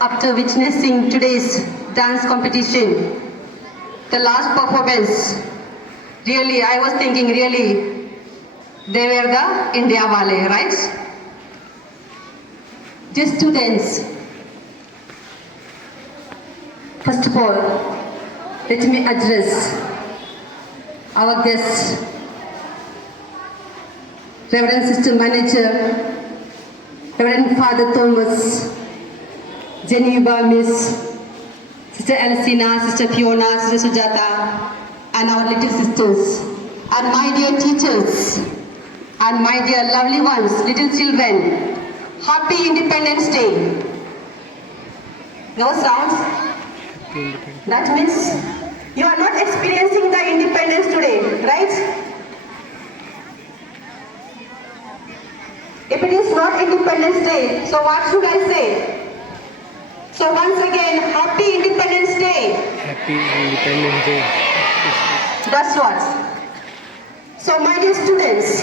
After witnessing today's dance competition, the last performance, really, I was thinking, really, they were the India Wale, right? Dear students, first of all, let me address our guest, Reverend Sister Manager, Reverend Father Thomas, Geneva Miss, Sister Alcina, Sister Fiona, Sister Sujata, and our little sisters, and my dear teachers, and my dear lovely ones, little children. Happy Independence Day. No sounds? That means you are not experiencing the independence today, right? If it is not Independence Day, so what should I say? So once again, Happy Independence Day. Happy Independence Day. That's what. So my dear students,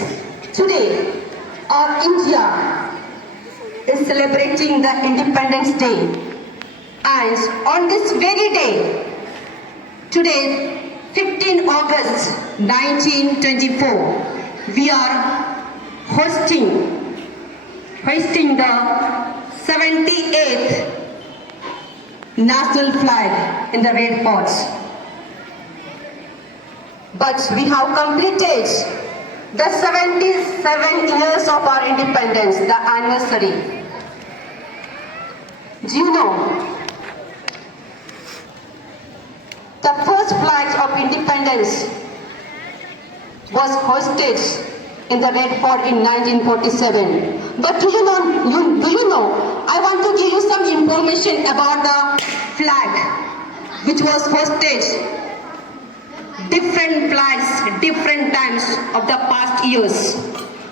today our India is celebrating the Independence Day. And on this very day, today, 15 August 1924, we are hosting the 78th national flag in the Red Fort. But we have completed the 77 years of our independence, the anniversary. Do you know, the first flag of independence was hosted in the Red Fort in 1947. But do you know, I want to give you some information about the flag which was hosted, different flags, different times of the past years.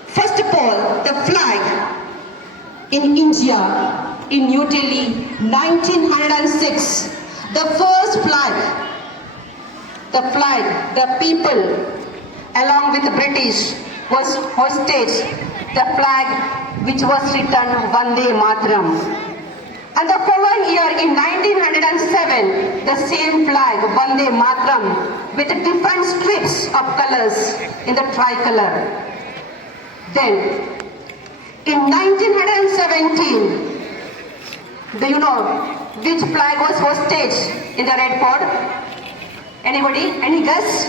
First of all, the flag in India, in New Delhi, 1906, the first flag, the people along with the British was hosted, the flag which was written Vande Mataram. And the following year in 1907, the same flag Vande Mataram with different strips of colors in the tricolor. Then in 1917, do you know which flag was hosted in the Red Fort? Anybody? Any guess?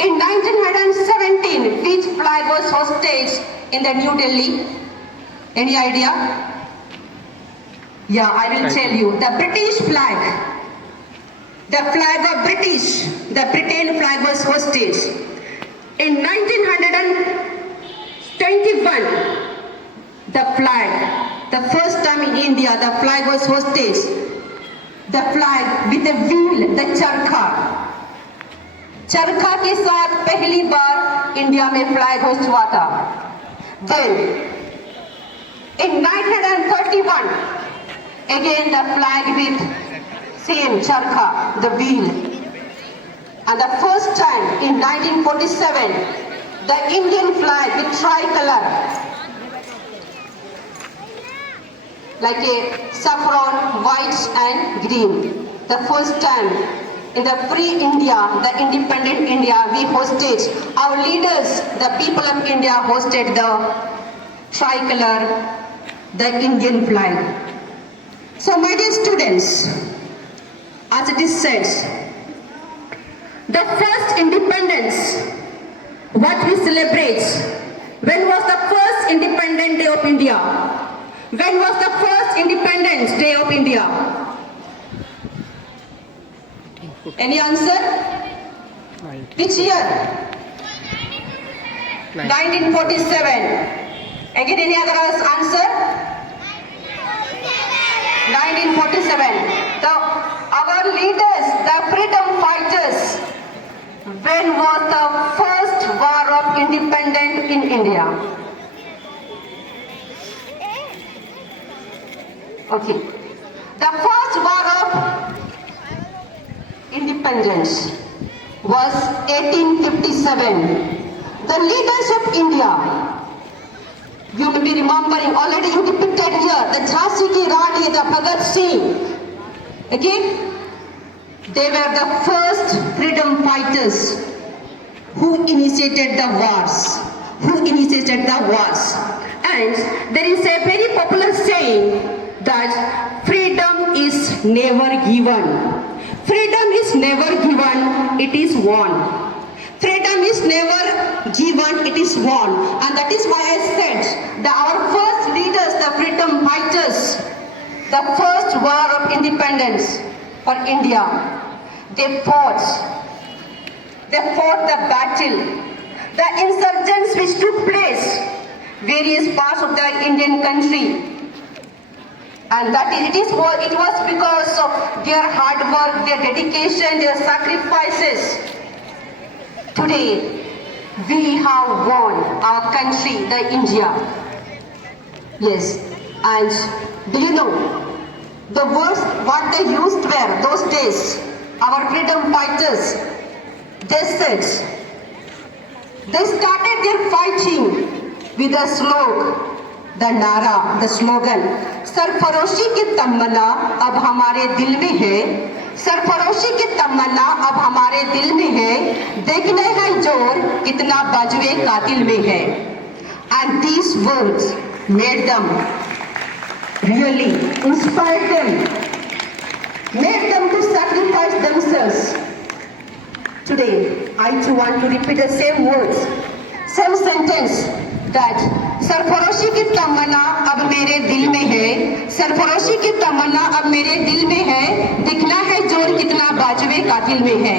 In 1917, which flag was hosted in the New Delhi? Any idea? Yeah, I will tell you. The British flag. The flag of British. The Britain flag was hosted. In 1921, the flag, the first time in India, the flag was hosted. The flag with the wheel, the charkha. चरखा के साथ पहली बार India में flag host हुआ था. Then in 1931, again the flag with same charkha, the wheel. And the first time in 1947, the Indian flag with tricolor, like a saffron, white and green. The first time in the free India, the independent India, we hosted, our leaders, the people of India hosted the tricolor, the Indian flag. So my dear students, as it is said, the first independence, what we celebrate, when was the first independent day of India? When was the first Independence Day of India? Any answer? Which year? 1947. Again, any other answer? 1947. Our leaders, the freedom fighters, when was the first war of independence in India? Okay. The first war of independence was 1857. The leaders of India, You may be remembering, already you depicted here, the Jhansi ki Rani, the Bhagat Singh. Okay? They were the first freedom fighters who initiated the wars. And there is a very popular saying that freedom is never given. Freedom is never given, it is won. Freedom is never given, it is won. And that is why I said that our first leaders, the freedom fighters, the first war of independence for India, they fought the battle, the insurgents which took place various parts of the Indian country. And that it was because of their hard work, their dedication, their sacrifices. Today, we have won our country, the India. Yes, and do you know, the words what they used were those days, our freedom fighters, they said, they started their fighting with a slogan, the nara, the slogan, सरफरोशी की तमन्ना अब हमारे दिल में है, सरफरोशी की तमन्ना अब हमारे दिल में है, देखने है जोर कितना बाजुए कातिल में है. And these words made them, really inspired them, made them to sacrifice themselves. Today, I too want to repeat the same words, same sentence, that सरफरोशी की तमन्ना अब मेरे दिल में है, सरफरोशी की तमन्ना अब मेरे दिल में है, दिखना है जोर कितना बाजुए कातिल में है.